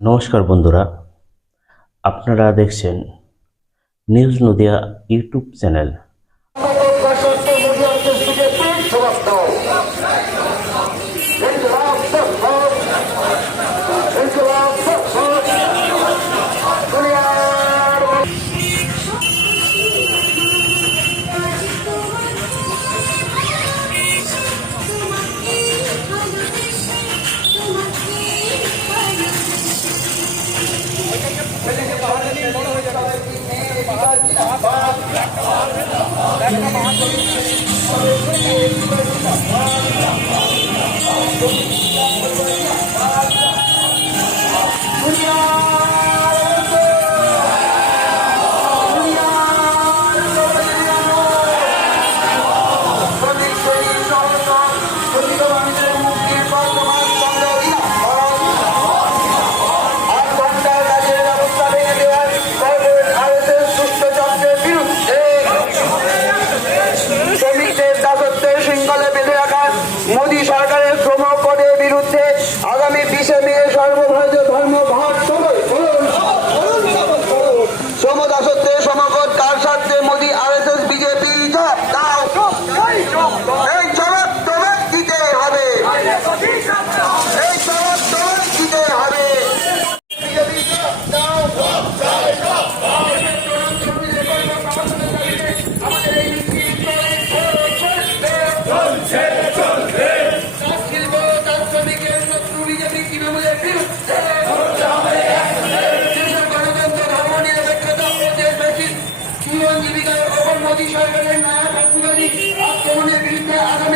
নমস্কার বন্ধুরা আপনারা দেখছেন নিউজ নদিয়া ইউটিউব চ্যানেল একটা মোদী সরকারের ক্রমকদের বিরুদ্ধে আগামী বিশেষ জীবিকার অবনতি সরকারের নানা স্বাস্থ্যবাদী আক্রমণের বিরুদ্ধে আগামী